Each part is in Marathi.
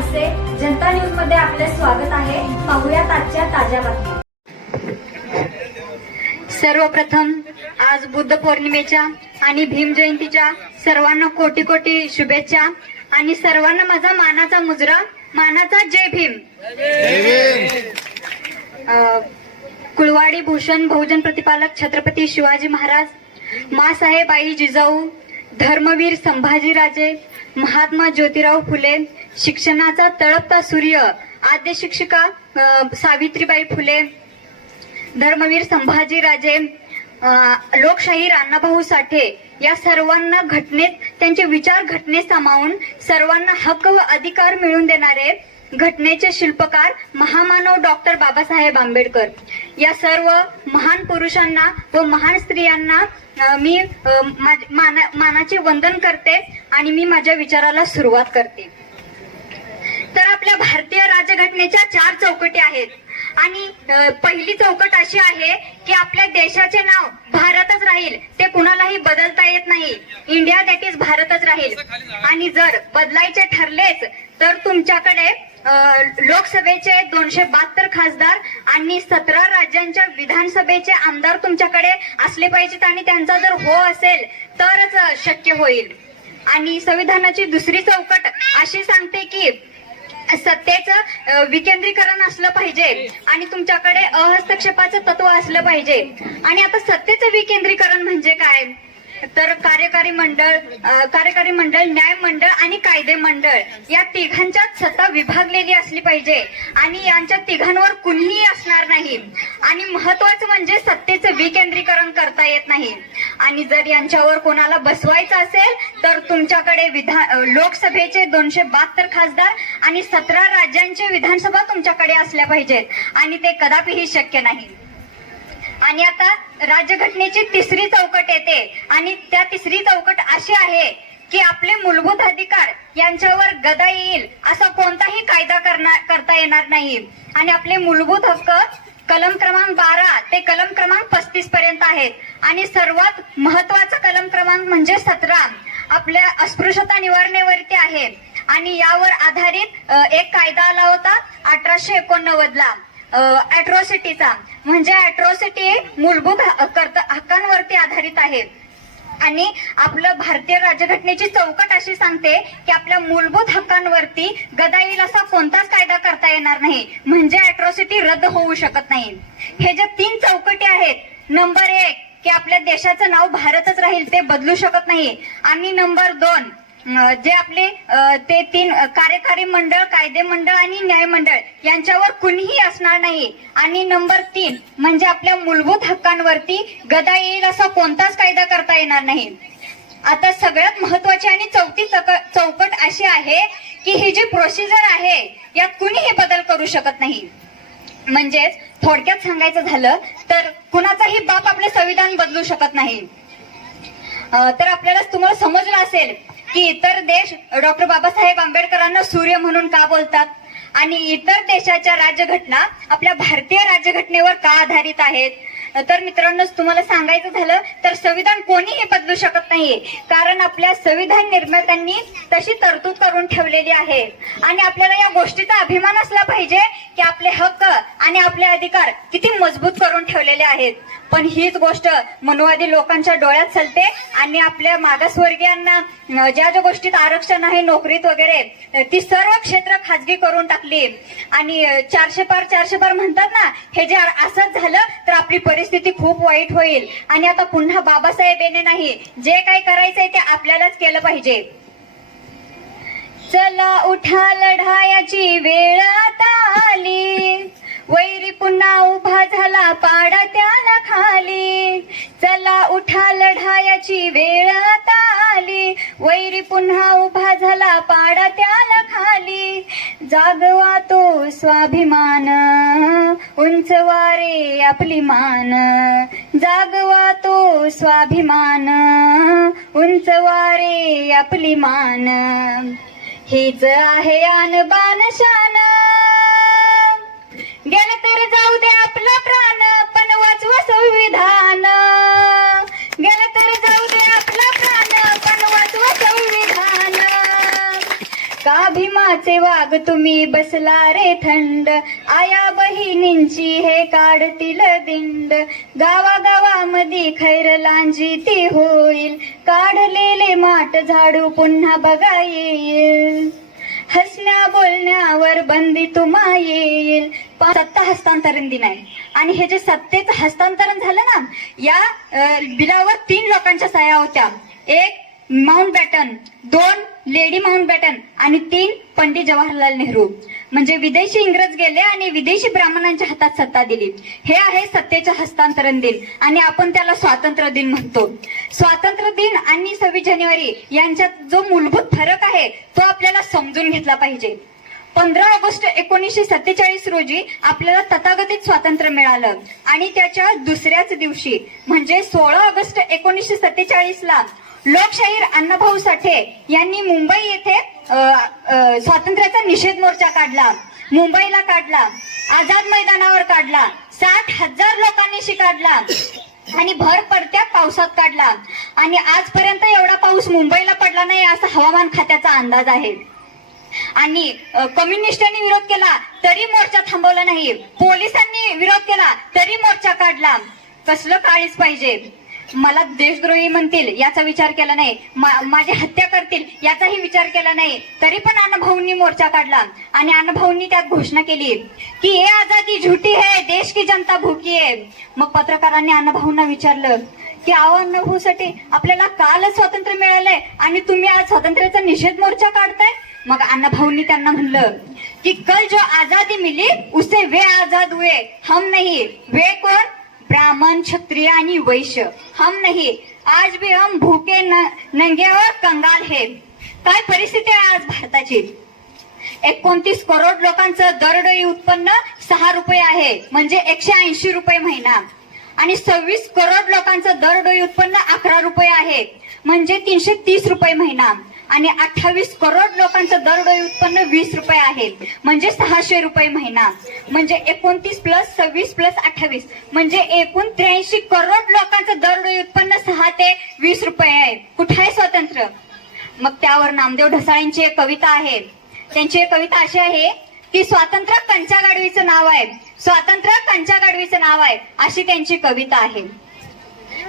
माणसे जनता न्यूजमध्ये आपले स्वागत आहे. पाहुयात आजच्या ताज्या बातम्या. सर्वप्रथम आज बुद्ध पौर्णिमेच्या आणि भीम जयंतीच्या सर्वांना कोटी कोटी शुभेच्छा आणि सर्वांना माझा मानाचा मुजरा मानाचा जय भीम. कुळवाडी भूषण बहुजन प्रतिपालक छत्रपती शिवाजी महाराज मासाहेब आई जिजाऊ धर्मवीर संभाजीराजे महात्मा ज्योतिराव फुले शिक्षणाचा तळपता सूर्य आद्य शिक्षिका सावित्रीबाई फुले धर्मवीर संभाजीराजे अ, लोकशाही राणाभाऊ साठे या सर्वांना घटनेत त्यांचे विचार घटनेत सामावून सर्वांना हक्क व अधिकार मिळवून देणारे घटनेचे शिल्पकार महामानव डॉक्टर बाबासाहेब आंबेडकर. या सर्व महान पुरुषांना व महान स्त्रियांना मी माना- मानाचे वंदन करते आणि मी माझ्या विचाराला सुरुवात करते. तर आपल्या भारतीय राज्यघटनेच्या चार चौकटी आहेत. आणि पहिली चौकट अशी आहे की आपल्या देशाचे नाव भारतच राहील ते कुणालाही बदलता येत नाही. इंडिया दॅट इज भारतच राहील. आणि जर बदलायचे ठरलेच तर तुमच्याकडे लोकसभेचे दोनशे बहात्तर खासदार आणि सतरा राज्यांच्या विधानसभेचे आमदार तुमच्याकडे असले पाहिजेत आणि त्यांचा जर हो असेल तरच शक्य होईल. आणि संविधानाची दुसरी चौकट अशी सांगते की सत्तेचं विकेंद्रीकरण असलं पाहिजे आणि तुमच्याकडे अहस्तक्षेपाचं तत्व असलं पाहिजे. आणि आता सत्तेचं विकेंद्रीकरण म्हणजे काय? तर कार्यकारी मंडळ कार्यकारी मंडळ न्याय मंडळ आणि कायदे मंडळ या तिघांच्यात सत्ता विभागलेली असली पाहिजे आणि यांच्या तिघांवर कुणीही असणार नाही. आणि महत्वाचं म्हणजे सत्तेचं विकेंद्रीकरण करता येत नाही. आणि जर यांच्यावर कोणाला बसवायचं असेल तर तुमच्याकडे विधान लोकसभेचे दोनशे बहात्तर खासदार आणि सतरा राज्यांचे विधानसभा तुमच्याकडे असल्या पाहिजेत. आणि ते कदापिही शक्य नाही. आणि आता राज्यघटनेची तिसरी चौकट येते. आणि त्या तिसरी चौकट अशी आहे की आपले मूलभूत अधिकार यांच्यावर गदा येईल असा कोणताही कायदा करणार करता येणार नाही. आणि आपले मूलभूत हक्क कलम क्रमांक बारा ते कलम क्रमांक पस्तीस पर्यंत आहेत. आणि सर्वात महत्त्वाचा कलम क्रमांक म्हणजे सतरा. आपल्या अस्पृश्यता निवारणेवरती आहे. आणि यावर आधारित एक कायदा आला होता अठराशे एकोणनव्वद ला अट्रॉसिटीचा म्हणजे अट्रॉसिटी मूलभूत ह- कर्त- हक्कांवरती आधारित आहे. आणि आपलं भारतीय राज्यघटनेची चौकट अशी सांगते की आपल्या मूलभूत हक्कांवरती गदा येईल असा कोणताच कायदा करता येणार नाही. म्हणजे अट्रॉसिटी रद्द होऊ शकत नाही. हे जे तीन चौकटी आहेत नंबर एक की आपल्या देशाचं नाव भारतच राहील ते बदलू शकत नाही. आणि नंबर दोन जे आपले ते तीन कार्यकारी मंडळ कायदे मंडळ आणि न्याय मंडळ यांच्यावर कुणीही असणार नाही. आणि नंबर तीन म्हणजे आपल्या मूलभूत हक्कांवरती गदा येईल असा कोणताच कायदा करता येणार नाही. आता सगळ्यात महत्वाची आणि चौथी चौकट अशी आहे की ही जी प्रोसिजर आहे यात कुणीही बदल करू शकत नाही. म्हणजेच थोडक्यात सांगायचं झालं तर कुणाचाही बाप आपले संविधान बदलू शकत नाही. तर आपल्याला तुम्हाला समजलं असेल की इतर देश डॉक्टर बाबासाहेब आंबेडकरांना सूर्य म्हणून का बोलतात? आणि इतर देशाच्या राज्यघटना आपल्या भारतीय राज्यघटनेवर का आधारित आहेत? तर मित्रांनो तुम्हाला सांगायचं झालं तर संविधान कोणीही बदलू शकत नाही कारण आपल्या संविधान निर्मात्यांनी तशी तरतूद करून ठेवलेली आहे. आणि आपल्याला या गोष्टीचा अभिमान असला पाहिजे की आपले हक्क आणि आपले अधिकार किती मजबूत करून ठेवलेले आहेत. पण हीच गोष्ट मनुवादी लोकांच्या डोळ्यात चलते आणि आपल्या मागासवर्गीयांना ज्या ज्या गोष्टीत आरक्षण आहे नोकरीत वगैरे ती सर्व क्षेत्र खाजगी करून टाकली. आणि चारशे पार चारशे पार म्हणतात ना हे जे असंच झालं तर आपली परिस्थिती खूप वाईट होईल. आणि आता पुन्हा बाबासाहेब येणे नाही. जे काही करायचंय ते आपल्यालाच केलं पाहिजे. चला उठा लढायाची वेळ आता आली. वैरी पुन्हा उभा झाला. पाडा त्याला खाली. चला उठा लढायाची वेळ आता आली. वैरी पुन्हा उभा झाला पाडा त्याला खाली. जागवा तो स्वाभिमान उंचवारे आपली मान. जागवा तो स्वाभिमान उंचवारे आपली मान. हेच आहे आणबान शान गेलं तर जाऊ दे आपला प्राण पण वाचवा संविधान गेलं तर जाऊ दे वाघ तुम्ही बसला रे थंड. आया बहिणींची हे काढतील दिंड. गावागावामध्ये खैर लांजी ती होईल. काढलेले माठ झाडू पुन्हा बघा येईल. हसण्या बोलण्यावर बंदी तुम्हा येईल. सत्ता हस्तांतरण दिन आहे. आणि हे जे सत्तेचं हस्तांतरण झालं ना या बिलावर तीन लोकांच्या सह्या होत्या. एक माउंट बॅटन दोन लेडी माउंट बॅटन आणि तीन पंडित जवाहरलाल नेहरू. म्हणजे विदेशी इंग्रज गेले आणि विदेशी ब्राह्मणांच्या हातात सत्ता दिली. हे आहे सत्तेचे हस्तांतरण दिन आणि आपण त्याला स्वातंत्र्य दिन म्हणतो. स्वातंत्र्य दिन आणि सव्वीस जानेवारी यांच्यात जो मूलभूत फरक आहे तो आपल्याला समजून घेतला पाहिजे. पंधरा ऑगस्ट एकोणीसशे सत्तेचाळीस रोजी आपल्याला तथागतीत स्वातंत्र्य मिळालं आणि त्याच्या दुसऱ्याच दिवशी म्हणजे सोळा ऑगस्ट एकोणीसशे सत्तेचाळीस ला लोकशाहीर अण्णाभाऊ साठे यांनी मुंबई येथे स्वातंत्र्याचा निषेध मोर्चा काढला. मुंबईला काढला. आझाद मैदानावर काढला. साठ हजार लोकांनीशी काढला आणि भर पडत्या पावसात काढला. आणि आजपर्यंत एवढा पाऊस मुंबईला पडला नाही असा हवामान खात्याचा अंदाज आहे. आणि कम्युनिस्टांनी विरोध केला तरी मोर्चा थांबवला नाही. पोलिसांनी विरोध केला तरी मोर्चा काढला. कसलं काळीच पाहिजे? मला देशद्रोही म्हणतील याचा विचार केला नाही. माझी हत्या करतील याचाही विचार केला नाही. तरी पण अनुभवनी मोर्चा काढला. आणि अनुभवनी त्यात घोषणा केली की हे आजादी झुटी है देश की जनता भूकी आहे मग पत्रकारांनी अनुभवना विचारलं की अहो अनुभवसाठी आपल्याला कालच स्वातंत्र्य मिळालंय आणि तुम्ही आज स्वातंत्र्याचा निषेध मोर्चा काढताय? मग अण्णाभाऊंनी त्यांना म्हणलं की कल जो आजादी मिली उसे वे आजाद हुए हम नहीं. वे कोण ब्राह्मण क्षत्रिय आणि वैश्य. हम नहीं आज भी हम भूके न, नंगे और कंगाल है. काय परिस्थिती आहे आज भारताची? एकोणतीस करोड लोकांचं दरडोई उत्पन्न सहा रुपये आहे म्हणजे एकशे ऐंशी रुपये महिना. आणि सव्वीस करोड लोकांचं दरडोई उत्पन्न अकरा रुपये आहे म्हणजे तीनशे तीस रुपये महिना. आणि अठ्ठावीस करोड लोकांचं दरडोई उत्पन्न वीस रुपये आहे. म्हणजे सहाशे रुपये महिना. म्हणजे एकोणतीस प्लस सव्वीस प्लस अठ्ठावीस. म्हणजे एकूण त्र्याऐंशी करोड लोकांचं दरडोई उत्पन्न सहा ते वीस रुपये आहे. कुठे आहे स्वातंत्र्य? मग त्यावर नामदेव ढसाळींची एक कविता आहे. त्यांची एक कविता अशी आहे की स्वातंत्र्य कंचा गाडवीचं नाव आहे. स्वातंत्र्य कंचा गाडवीचं नाव आहे अशी त्यांची कविता आहे.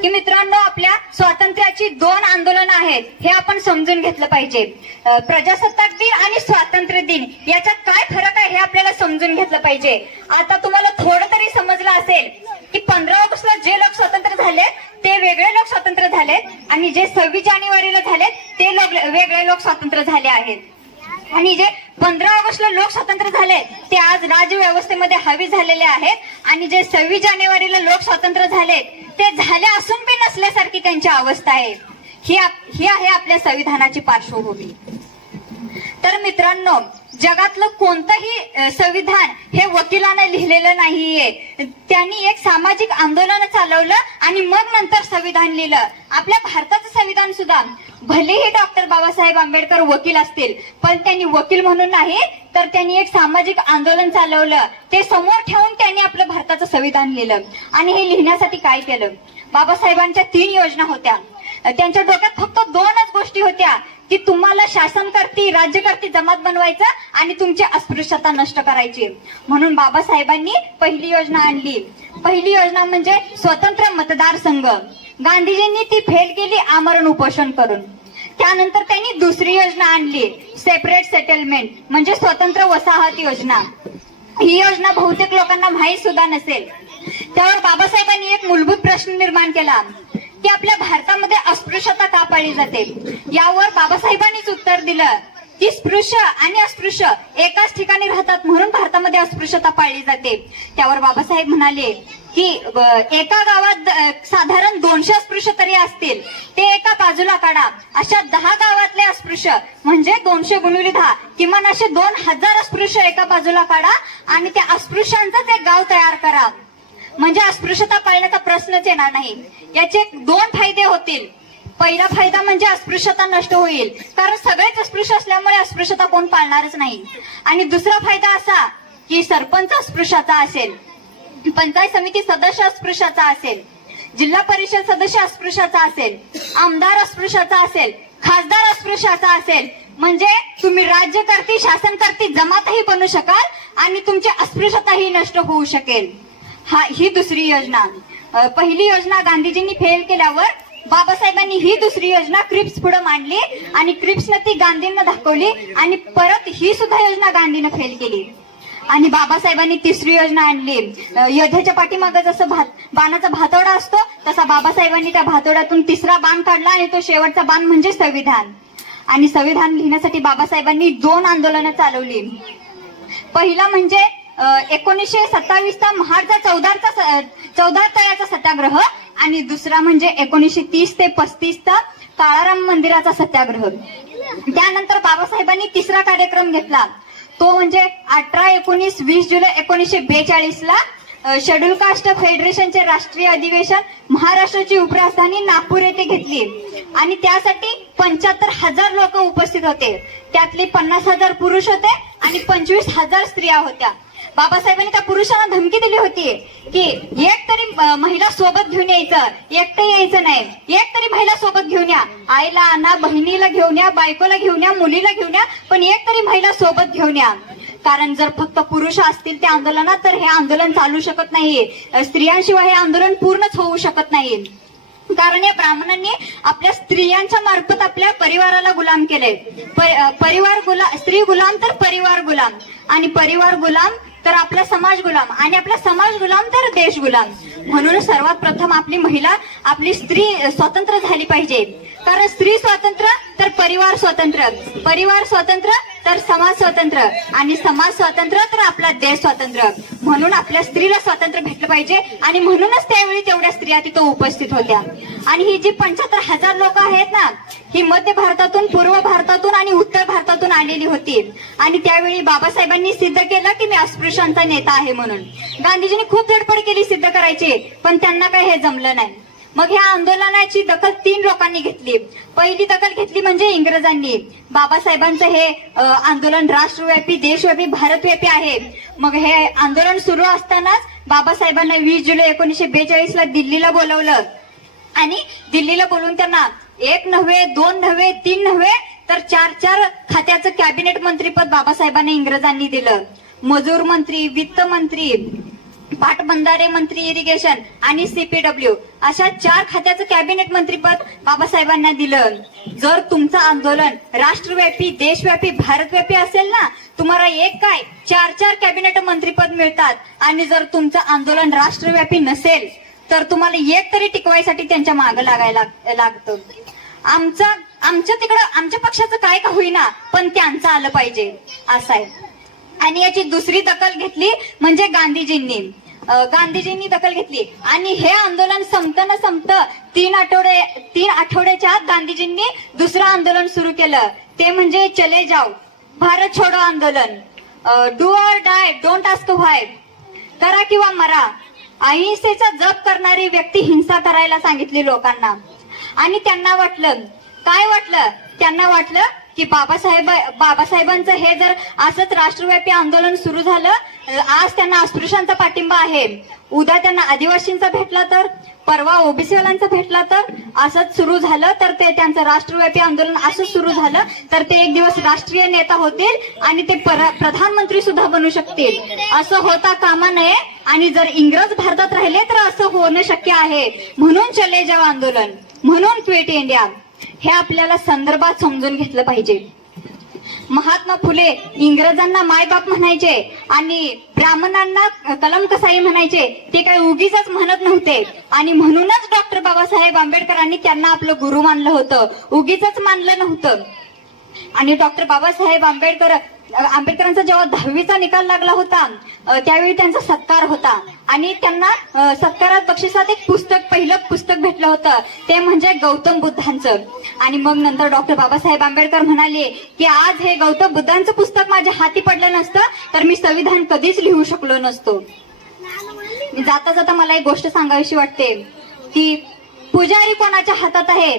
की मित्रांनो आपल्या स्वातंत्र्याची दोन आंदोलन आहेत हे आपण समजून घेतलं पाहिजे. प्रजासत्ताक दिन आणि स्वातंत्र्य दिन याच्यात काय फरक आहे हे आपल्याला समजून घेतलं पाहिजे. आता तुम्हाला थोडं तरी समजलं असेल की पंधरा ऑगस्टला जे लोक स्वतंत्र झाले ते वेगळे लोक स्वतंत्र झालेत आणि जे सव्वीस जानेवारीला झालेत ते लोक वेगळे लोक स्वतंत्र झाले आहेत. आणि जे पंधरा ऑगस्टला लोक स्वतंत्र झाले ते आज राजव्यवस्थेमध्ये हवी झालेले आहेत आणि जे सव्वीस जानेवारीला लोक स्वतंत्र झालेत ते झाले असून बी नसल्यासारखी त्यांची अवस्था आहे. ही ही आहे आपल्या संविधानाची पार्श्वभूमी. तर मित्रांनो जगातलं कोणतंही संविधान हे वकिलानं लिहिलेलं नाहीये. त्यांनी एक सामाजिक आंदोलन चालवलं आणि मग नंतर संविधान लिहिलं. आपल्या भारताचं संविधान सुद्धा. भलेही डॉक्टर बाबासाहेब आंबेडकर वकील असतील पण त्यांनी वकील म्हणून नाही तर त्यांनी एक सामाजिक आंदोलन चालवलं. ते समोर ठेवून त्यांनी आपलं भारताचं संविधान लिहिलं. आणि हे लिहिण्यासाठी काय केलं? बाबासाहेबांच्या तीन योजना होत्या. त्यांच्या डोक्यात फक्त दोनच गोष्टी होत्या की तुम्हाला शासन करती राज्यकर्ती जमात बनवायचं आणि तुमची अस्पृश्यता नष्ट करायची. म्हणून बाबासाहेबांनी पहिली योजना आणली. पहिली योजना म्हणजे स्वतंत्र मतदारसंघ गांधीजींनी ती फेल केली आमरण उपोषण करून. त्यानंतर त्यांनी दुसरी योजना आणली सेपरेट सेटलमेंट म्हणजे स्वतंत्र वसाहत योजना. ही योजना बहुतेक लोकांना माहीत सुद्धा नसेल. त्यावर बाबासाहेबांनी एक मूलभूत प्रश्न निर्माण केला की आपल्या भारतामध्ये अस्पृश्यता का पाळली जाते? यावर बाबासाहेबांनीच उत्तर दिलं. की स्पृश्य आणि अस्पृश्य एकाच ठिकाणी राहतात म्हणून भारतामध्ये अस्पृश्यता पाळली जाते. त्यावर बाबासाहेब म्हणाले की एका गावात साधारण दोनशे अस्पृश्य तरी असतील. ते एका बाजूला काढा. अशा दहा गावातले अस्पृश्य म्हणजे दोनशे गुणुली दहा किमान असे दोन हजार अस्पृश्य एका बाजूला काढा आणि त्या अस्पृश्यांचंच एक गाव तयार करा. म्हणजे अस्पृश्यता पाळण्याचा प्रश्नच येणार नाही. याचे दोन फायदे होतील. पहिला फायदा म्हणजे अस्पृश्यता नष्ट होईल. कारण सगळेच अस्पृश्य असल्यामुळे अस्पृश्यता कोण पाळणारच नाही. आणि दुसरा फायदा असा की सरपंच अस्पृश्याचा असेल पंचायत समिती सदस्य अस्पृश्याचा असेल जिल्हा परिषद सदस्य अस्पृश्याचा असेल आमदार अस्पृश्याचा असेल खासदार अस्पृश्याचा असेल म्हणजे तुम्ही राज्यकर्ती शासनकर्ती जमातही बनू शकाल आणि तुमची अस्पृश्यताही नष्ट होऊ शकेल. हा ही दुसरी योजना. पहिली योजना गांधीजींनी फेल केल्यावर बाबासाहेबांनी ही दुसरी योजना क्रिप्स पुढे मांडली आणि क्रिप्सनं ती गांधींना दाखवली आणि परत ही सुद्धा योजना गांधीनं फेल केली. आणि बाबासाहेबांनी तिसरी योजना आणली. योद्ध्याच्या पाठीमागं जसं भात बाणाचा भातोडा असतो तसा बाबासाहेबांनी त्या भातोड्यातून तिसरा बाण काढला आणि तो शेवटचा बाण म्हणजे संविधान. आणि संविधान लिहिण्यासाठी बाबासाहेबांनी दोन आंदोलनं चालवली. पहिला म्हणजे एकोणीसशे सत्तावीसचा महाडचा चौदारचा स- तळ्याचा सत्याग्रह आणि दुसरा म्हणजे एकोणीसशे तीस ते पस्तीसचा काळाराम मंदिराचा सत्याग्रह. त्यानंतर बाबासाहेबांनी तिसरा कार्यक्रम घेतला. तो म्हणजे अठरा एकोणीस वीस जुलै एकोणीसशे बेचाळीस ला शेड्यूल कास्ट फेडरेशनचे राष्ट्रीय अधिवेशन महाराष्ट्राची उपराजधानी नागपूर येथे घेतली. आणि त्यासाठी पंच्याहत्तर हजार लोक उपस्थित होते. त्यातले पन्नास हजार पुरुष होते आणि पंचवीस हजार स्त्रिया होत्या. बाबासाहेबांनी त्या पुरुषांना धमकी दिली होती की एक तरी महिला सोबत घेऊन यायचं एकटं यायचं नाही. एक तरी महिला सोबत घेऊन या. आईला आणा बहिणीला घेऊन या बायकोला घेऊन या मुलीला घेऊन या पण एक तरी महिला सोबत घेऊन या. कारण जर फक्त पुरुष असतील त्या आंदोलनात तर हे आंदोलन चालू शकत नाही. स्त्रियांशिवाय हे आंदोलन पूर्णच होऊ शकत नाही. कारण या ब्राह्मणांनी आपल्या स्त्रियांच्या मार्फत आपल्या परिवाराला गुलाम केले परिवार गुलाम स्त्री गुलाम तर परिवार गुलाम. आणि परिवार गुलाम तर आपला समाज गुलाम. आणि आपला समाज गुलाम तर देश गुलाम. म्हणून सर्वात प्रथम आपली महिला आपली स्त्री स्वतंत्र झाली पाहिजे. कारण स्त्री स्वतंत्र तर परिवार स्वतंत्र. परिवार स्वतंत्र तर समाज स्वतंत्र. आणि समाज स्वतंत्र तर आपला देश स्वतंत्र. म्हणून आपल्या स्त्रीला स्वातंत्र्य भेटलं पाहिजे. आणि म्हणूनच त्यावेळी तेवढ्या स्त्रिया तिथं उपस्थित होत्या. आणि ही जी पंच्याहत्तर हजार लोक आहेत ना ही मध्य भारतातून पूर्व भारतातून आणि उत्तर भारतातून आलेली होती. आणि त्यावेळी बाबासाहेबांनी सिद्ध केलं की मी अस्पृश्य पुरुषांचा नेता आहे म्हणून. गांधीजींनी खूप धडपड केली सिद्ध करायची पण त्यांना काही हे जमलं नाही. मग ह्या आंदोलनाची दखल तीन लोकांनी घेतली. पहिली दखल घेतली म्हणजे इंग्रजांनी. बाबासाहेबांचं हे आंदोलन राष्ट्रव्यापी देशव्यापी भारतव्यापी आहे. मग हे आंदोलन सुरू असतानाच बाबासाहेबांना वीस जुलै एकोणीशे बेचाळीस ला दिल्लीला बोलवलं. आणि दिल्लीला बोलून त्यांना एक नव्हे दोन नव्हे तीन नव्हे तर चार चार खात्याचं कॅबिनेट मंत्रीपद बाबासाहेबांना इंग्रजांनी दिलं. मजूर मंत्री वित्त मंत्री पाटबंधारे मंत्री इरिगेशन आणि सीपीडब्ल्यू अशा चार खात्याचं कॅबिनेट मंत्रीपद बाबासाहेबांना दिलं. जर तुमचं आंदोलन राष्ट्रव्यापी देशव्यापी भारतव्यापी असेल ना तुम्हाला एक काय? चार चार कॅबिनेट मंत्रीपद मिळतात. आणि जर तुमचं आंदोलन राष्ट्रव्यापी नसेल तर तुम्हाला एक तरी टिकवायसाठी त्यांच्या मागे लागायला लागतं. आमचं आमच्या तिकडं आमच्या पक्षाचं काय का होईना पण त्यांचं आलं पाहिजे. असं आहे. आणि याची दुसरी दखल घेतली म्हणजे गांधीजींनी. गांधीजींनी दखल घेतली. आणि हे आंदोलन संपतं न संपतं तीन आठवडे तीन आठवड्याच्या आत गांधीजींनी दुसरं आंदोलन सुरू केलं. ते म्हणजे चले जाओ भारत छोडो आंदोलन. Do or die don't ask why करा किंवा मरा. अहिंसेचा जप करणारी व्यक्ती हिंसा करायला सांगितली लोकांना. आणि त्यांना वाटलं काय वाटलं? त्यांना वाटलं की बाबासाहेब बाबासाहेबांचं हे जर असंच राष्ट्रव्यापी आंदोलन सुरू झालं आज त्यांना अस्पृश्यांचा पाठिंबा आहे. उद्या त्यांना आदिवासींचा भेटला तर परवा ओबीसीवाल्यांचा भेटला तर असंच सुरू झालं तर ते त्यांचं राष्ट्रव्यापी आंदोलन असंच सुरू झालं तर ते एक दिवस राष्ट्रीय नेता होतील आणि ते पर- प्रधानमंत्री सुद्धा बनू शकतील. असं होता कामा नये आणि जर इंग्रज भारतात राहिले तर असं होणं शक्य आहे. म्हणून चले जाव आंदोलन. म्हणून क्विट इंडिया. हे आपल्याला संदर्भात समजून घेतलं पाहिजे. महात्मा फुले इंग्रजांना मायबाप म्हणायचे आणि ब्राह्मणांना कलम कसाई म्हणायचे. ते काही उगीच म्हणत नव्हते. आणि म्हणूनच डॉक्टर बाबासाहेब आंबेडकरांनी त्यांना आपलं गुरु मानलं होतं. उगीच मानलं नव्हतं. आणि डॉक्टर बाबासाहेब आंबेडकर आंबेडकरांचा जेव्हा दहावीचा निकाल लागला होता त्यावेळी त्यांचा सत्कार होता. आणि त्यांना सत्कारात बक्षिसात एक पुस्तक पहिलं पुस्तक भेटलं होतं. ते म्हणजे गौतम बुद्धांचं. आणि मग नंतर डॉक्टर बाबासाहेब आंबेडकर म्हणाले की आज हे गौतम बुद्धांचं पुस्तक माझ्या हाती पडलं नसतं तर मी संविधान कधीच लिहू शकलो नसतो. जाता जाता मला एक गोष्ट सांगावीशी वाटते की पुजारी कोणाच्या हातात आहे?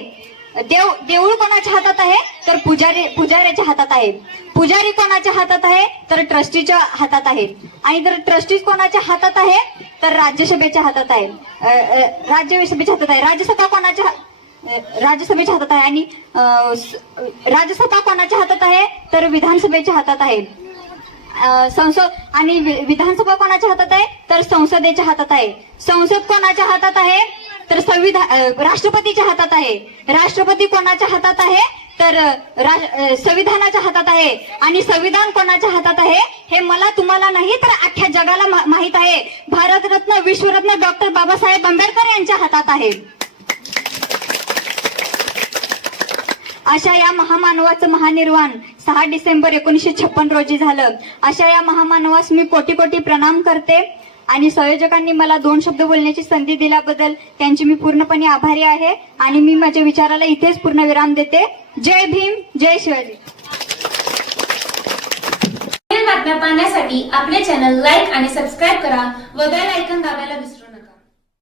देव देऊळ कोणाच्या हातात आहे तर पुजारी पुजाऱ्याच्या हातात आहे. पुजारी कोणाच्या हातात आहे तर ट्रस्टीच्या हातात आहे. आणि जर ट्रस्टी कोणाच्या हातात आहे तर राज्यसभेच्या हातात आहे. राज्यसभेच्या हातात आहे. राज्यसभा कोणाच्या राज्यसभेच्या हातात आहे. आणि राज्यसभा कोणाच्या हातात आहे तर विधानसभेच्या हातात आहे. संसद आणि वि- विधानसभा कोणाच्या हातात आहे तर संसदेच्या हातात आहे. संसद कोणाच्या हातात आहे तर संविधान राष्ट्रपतीच्या हातात आहे. राष्ट्रपती कोणाच्या हातात आहे? तर संविधानाच्या हातात आहे. आणि संविधान कोणाच्या हातात आहे? हे मला तुम्हाला नाही तर अख्ख्या जगाला मा- माहीत आहे. भारतरत्न विश्वरत्न डॉक्टर बाबासाहेब आंबेडकर यांच्या हातात आहे. अशा या महामानवाचं महानिर्वाण सहा डिसेंबर एकोणीसशे छप्पन रोजी झालं. अशा या महामानवास मी कोटी कोटी प्रणाम करते. आणि संयोजकांनी मला दोन शब्द बोलण्याची संधी दिल्याबद्दल त्यांची मी पूर्णपणे आभारी आहे आणि मी माझ्या विचाराला इथेच पूर्ण विराम देते. जय भीम जय शिवाजी. बातम्या पाहण्यासाठी आपले चॅनल लाईक आणि सबस्क्राईब करा व बेल ऐकन दाबायला विसरू